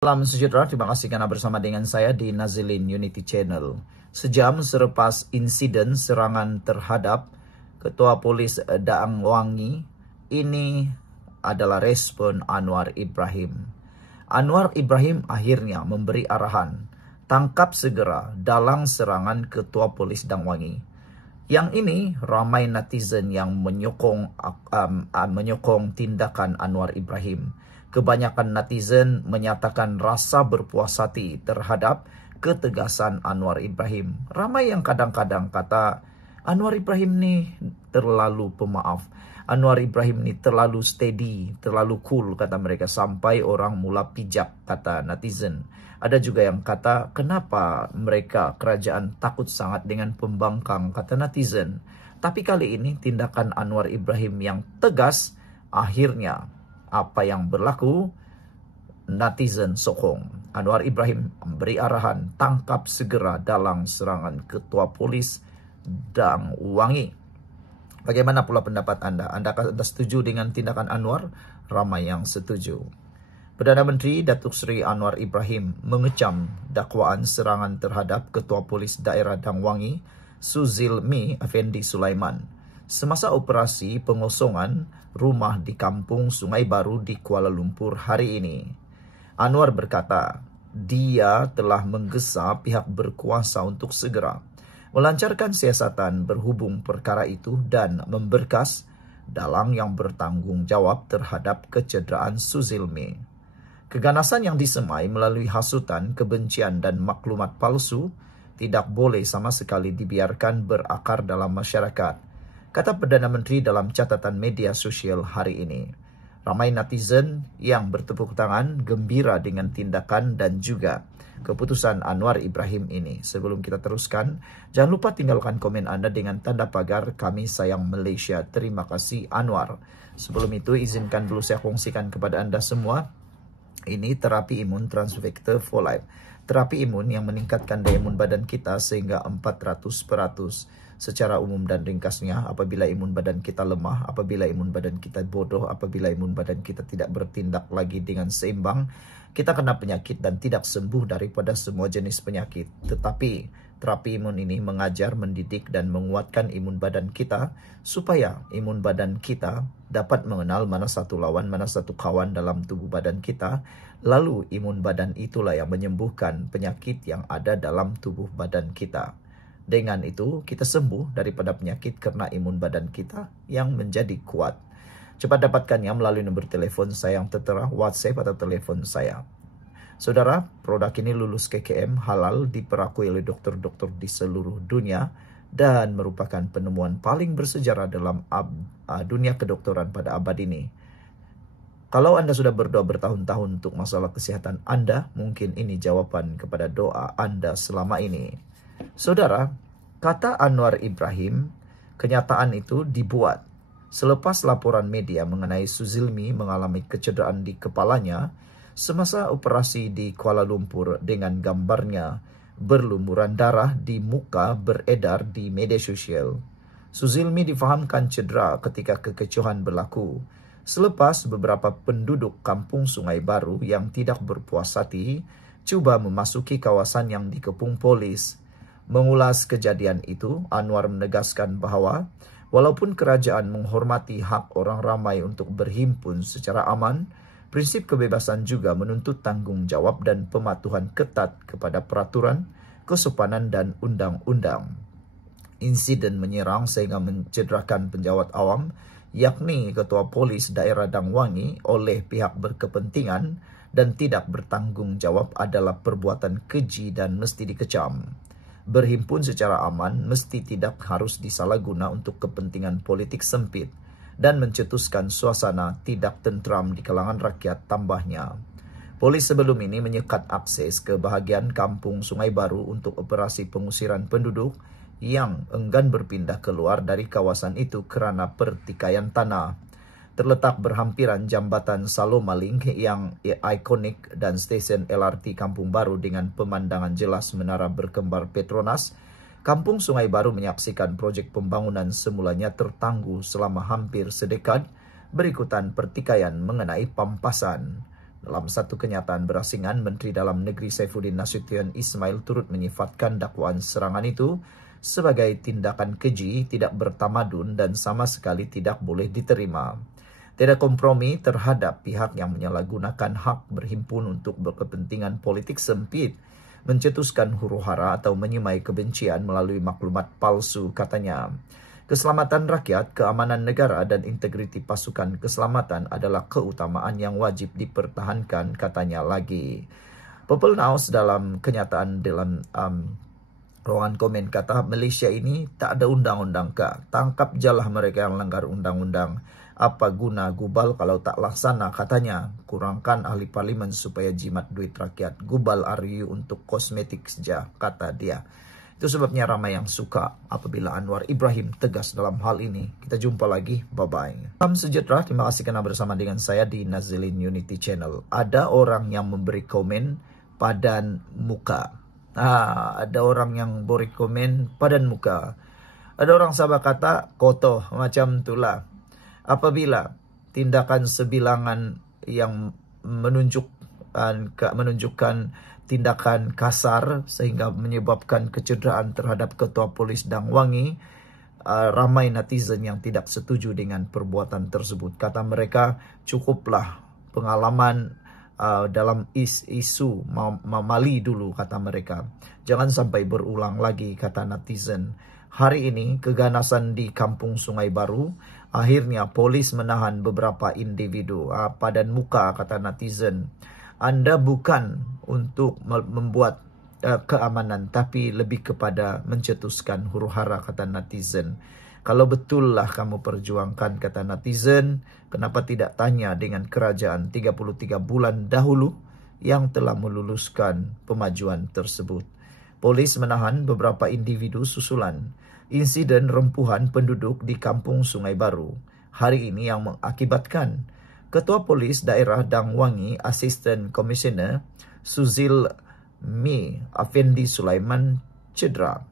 Salam sejahtera, terima kasih karena bersama dengan saya di Nazilin Unity Channel. Sejam selepas insiden serangan terhadap Ketua Polis Daang Wangi, ini adalah respon Anwar Ibrahim. Anwar Ibrahim akhirnya memberi arahan, tangkap segera dalang serangan Ketua Polis Daang Wangi. Yang ini ramai netizen yang menyokong tindakan Anwar Ibrahim. Kebanyakan netizen menyatakan rasa berpuas hati terhadap ketegasan Anwar Ibrahim. Ramai yang kadang-kadang kata Anwar Ibrahim ni terlalu pemaaf. Anwar Ibrahim ni terlalu steady, terlalu cool kata mereka, sampai orang mula pijak kata netizen. Ada juga yang kata kenapa mereka kerajaan takut sangat dengan pembangkang kata netizen. Tapi kali ini tindakan Anwar Ibrahim yang tegas, akhirnya apa yang berlaku, netizen sokong. Anwar Ibrahim memberi arahan, tangkap segera dalang serangan Ketua Polis Daang Wangi. Bagaimana pula pendapat Anda? Anda setuju dengan tindakan Anwar? Ramai yang setuju. Perdana Menteri Datuk Seri Anwar Ibrahim mengecam dakwaan serangan terhadap Ketua Polis Daerah Daang Wangi, Suzilmi Effendi Sulaiman, semasa operasi pengosongan rumah di Kampung Sungai Baru di Kuala Lumpur hari ini. Anwar berkata, dia telah menggesa pihak berkuasa untuk segera melancarkan siasatan berhubung perkara itu dan memberkas dalang yang bertanggung jawab terhadap kecederaan Suzilmi. Keganasan yang disemai melalui hasutan, kebencian dan maklumat palsu tidak boleh sama sekali dibiarkan berakar dalam masyarakat, kata Perdana Menteri dalam catatan media sosial hari ini. Ramai netizen yang bertepuk tangan gembira dengan tindakan dan juga keputusan Anwar Ibrahim ini. Sebelum kita teruskan, jangan lupa tinggalkan komen Anda dengan tanda pagar Kami Sayang Malaysia. Terima kasih Anwar. Sebelum itu, izinkan dulu saya kongsikan kepada Anda semua. Ini terapi imun Transvector for Life. Terapi imun yang meningkatkan daya imun badan kita sehingga 400%. Secara umum dan ringkasnya, apabila imun badan kita lemah, apabila imun badan kita bodoh, apabila imun badan kita tidak bertindak lagi dengan seimbang, kita kena penyakit dan tidak sembuh daripada semua jenis penyakit. Tetapi terapi imun ini mengajar, mendidik dan menguatkan imun badan kita supaya imun badan kita dapat mengenal mana satu lawan, mana satu kawan dalam tubuh badan kita. Lalu imun badan itulah yang menyembuhkan penyakit yang ada dalam tubuh badan kita. Dengan itu, kita sembuh daripada penyakit karena imun badan kita yang menjadi kuat. Cepat dapatkannya melalui nombor telefon saya yang tertera, WhatsApp atau telefon saya. Saudara, produk ini lulus KKM, halal, diperakui oleh dokter-dokter di seluruh dunia, dan merupakan penemuan paling bersejarah dalam dunia kedokteran pada abad ini. Kalau Anda sudah berdoa bertahun-tahun untuk masalah kesehatan Anda, mungkin ini jawaban kepada doa Anda selama ini. Saudara, kata Anwar Ibrahim, kenyataan itu dibuat selepas laporan media mengenai Suzilmi mengalami kecederaan di kepalanya semasa operasi di Kuala Lumpur dengan gambarnya berlumuran darah di muka beredar di media sosial. Suzilmi difahamkan cedera ketika kekecohan berlaku selepas beberapa penduduk Kampung Sungai Baru yang tidak berpuas hati cuba memasuki kawasan yang dikepung polis. Mengulas kejadian itu, Anwar menegaskan bahawa walaupun kerajaan menghormati hak orang ramai untuk berhimpun secara aman, prinsip kebebasan juga menuntut tanggung jawab dan pematuhan ketat kepada peraturan, kesopanan dan undang-undang. Insiden menyerang sehingga mencederakan penjawat awam, yakni Ketua Polis Daerah Daang Wangi oleh pihak berkepentingan dan tidak bertanggung jawab adalah perbuatan keji dan mesti dikecam. Berhimpun secara aman mesti tidak harus disalahguna untuk kepentingan politik sempit dan mencetuskan suasana tidak tentram di kalangan rakyat, tambahnya. Polis sebelum ini menyekat akses ke bahagian Kampung Sungai Baru untuk operasi pengusiran penduduk yang enggan berpindah keluar dari kawasan itu kerana pertikaian tanah. Terletak berhampiran jambatan Salomaling yang ikonik dan stesen LRT Kampung Baru dengan pemandangan jelas menara berkembar Petronas, Kampung Sungai Baru menyaksikan projek pembangunan semulanya tertangguh selama hampir sedekad berikutan pertikaian mengenai pampasan. Dalam satu kenyataan berasingan, Menteri Dalam Negeri Saifuddin Nasution Ismail turut menyifatkan dakwaan serangan itu sebagai tindakan keji, tidak bertamadun dan sama sekali tidak boleh diterima. Tidak kompromi terhadap pihak yang menyalahgunakan hak berhimpun untuk berkepentingan politik sempit, mencetuskan huru-hara atau menyemai kebencian melalui maklumat palsu, katanya. Keselamatan rakyat, keamanan negara, dan integriti pasukan keselamatan adalah keutamaan yang wajib dipertahankan, katanya lagi. People Naus dalam kenyataan dalam ruangan komen kata, Malaysia ini tak ada undang-undang kak. Tangkap jalah mereka yang langgar undang-undang. Apa guna gubal kalau tak laksana, katanya. Kurangkan ahli parlimen supaya jimat duit rakyat. Gubal RU untuk kosmetik saja, kata dia. Itu sebabnya ramai yang suka apabila Anwar Ibrahim tegas dalam hal ini. Kita jumpa lagi. Bye-bye. Salam sejahtera. Terima kasih karena bersama dengan saya di Nazilin Unity Channel. Ada orang yang memberi komen padan muka. Ada orang yang beri komen padan muka. Ada orang sahabat kata kotoh macam itulah. Apabila tindakan sebilangan yang menunjukkan tindakan kasar sehingga menyebabkan kecederaan terhadap Ketua Polis Dang Wangi, ramai netizen yang tidak setuju dengan perbuatan tersebut. Kata mereka, cukuplah pengalaman dalam isu Mali dulu, kata mereka. Jangan sampai berulang lagi, kata netizen. Hari ini keganasan di Kampung Sungai Baru, akhirnya polis menahan beberapa individu. Padan muka, kata netizen. Anda bukan untuk membuat keamanan, tapi lebih kepada mencetuskan huru-hara, kata netizen. Kalau betullah kamu perjuangkan, kata netizen, kenapa tidak tanya dengan kerajaan 33 bulan dahulu yang telah meluluskan pemajuan tersebut. Polis menahan beberapa individu susulan insiden rempuhan penduduk di Kampung Sungai Baru hari ini yang mengakibatkan Ketua Polis Daerah Dang Wangi, Asisten Komisioner Suzil Mi Afendi Sulaiman cedera.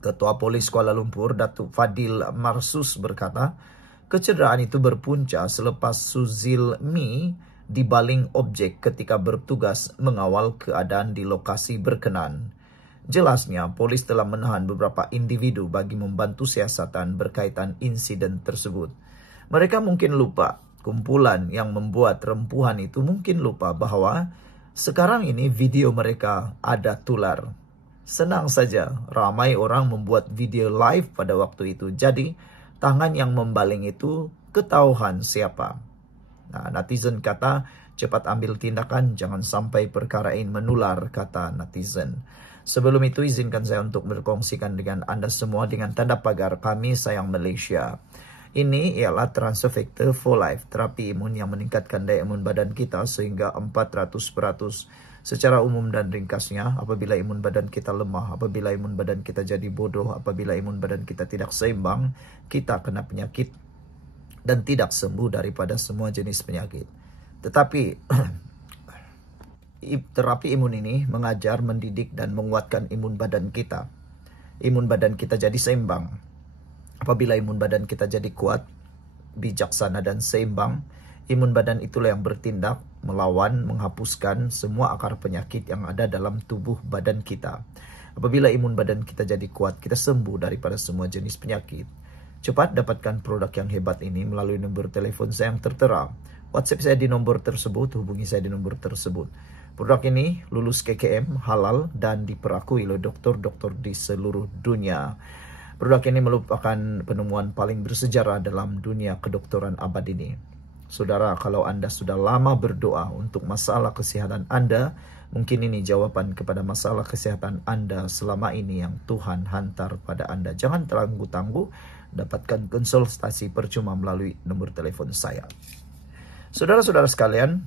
Ketua Polis Kuala Lumpur, Datuk Fadil Marsus berkata, kecederaan itu berpunca selepas Suzil Mi dibaling objek ketika bertugas mengawal keadaan di lokasi berkenan. Jelasnya, polis telah menahan beberapa individu bagi membantu siasatan berkaitan insiden tersebut. Mereka mungkin lupa, kumpulan yang membuat rempuhan itu mungkin lupa bahwa sekarang ini video mereka ada tular. Senang saja, ramai orang membuat video live pada waktu itu. Jadi, tangan yang membaling itu ketahuan siapa. Netizen kata, cepat ambil tindakan, jangan sampai perkara ini menular, kata netizen. Sebelum itu, izinkan saya untuk berkongsikan dengan Anda semua dengan tanda pagar kami sayang Malaysia. Ini ialah Transfer Factor for Life, terapi imun yang meningkatkan daya imun badan kita sehingga 400%. Secara umum dan ringkasnya, apabila imun badan kita lemah, apabila imun badan kita jadi bodoh, apabila imun badan kita tidak seimbang, kita kena penyakit dan tidak sembuh daripada semua jenis penyakit. Tetapi terapi imun ini mengajar, mendidik dan menguatkan imun badan kita. Imun badan kita jadi seimbang. Apabila imun badan kita jadi kuat, bijaksana dan seimbang, imun badan itulah yang bertindak, melawan, menghapuskan semua akar penyakit yang ada dalam tubuh badan kita. Apabila imun badan kita jadi kuat, kita sembuh daripada semua jenis penyakit. Cepat dapatkan produk yang hebat ini melalui nombor telefon saya yang tertera. WhatsApp saya di nombor tersebut, hubungi saya di nombor tersebut. Produk ini lulus KKM, halal, dan diperakui oleh dokter-dokter di seluruh dunia. Produk ini merupakan penemuan paling bersejarah dalam dunia kedokteran abad ini. Saudara, kalau Anda sudah lama berdoa untuk masalah kesehatan Anda, mungkin ini jawaban kepada masalah kesehatan Anda selama ini yang Tuhan hantar pada Anda. Jangan tangguh-tangguh, dapatkan konsultasi percuma melalui nomor telepon saya. Saudara-saudara sekalian,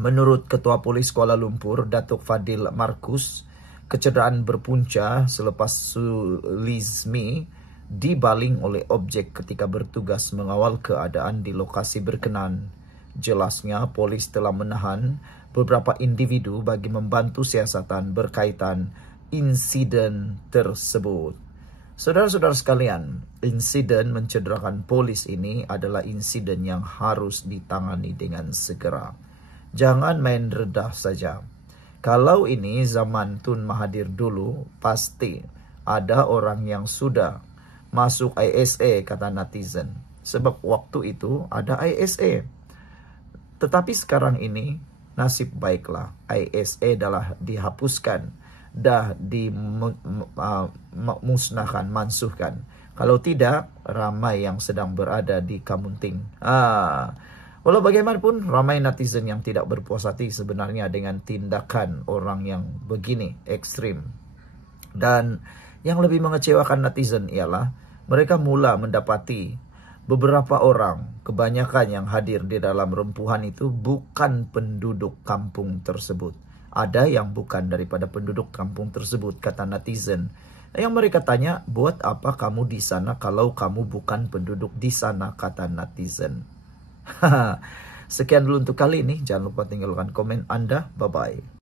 menurut Ketua Polis Kuala Lumpur, Datuk Fadil Markus, kecederaan berpunca selepas Sulizmi dibaling oleh objek ketika bertugas mengawal keadaan di lokasi berkenan. Jelasnya, polis telah menahan beberapa individu bagi membantu siasatan berkaitan insiden tersebut. Saudara-saudara sekalian, insiden mencederakan polis ini adalah insiden yang harus ditangani dengan segera. Jangan main redah saja. Kalau ini zaman Tun Mahathir dulu, pasti ada orang yang sudah masuk ISA, kata netizen. Sebab waktu itu ada ISA. Tetapi sekarang ini nasib baiklah, ISA adalah dihapuskan, dah dimusnahkan, mansuhkan. Kalau tidak, ramai yang sedang berada di Kamunting. Walau bagaimanapun, ramai netizen yang tidak berpuas hati sebenarnya dengan tindakan orang yang begini, ekstrim. Dan yang lebih mengecewakan netizen ialah mereka mula mendapati beberapa orang, kebanyakan yang hadir di dalam rempuhan itu bukan penduduk kampung tersebut. Ada yang bukan daripada penduduk kampung tersebut, kata netizen. Yang mereka tanya, buat apa kamu di sana kalau kamu bukan penduduk di sana, kata netizen. Sekian dulu untuk kali ini. Jangan lupa tinggalkan komen Anda. Bye-bye.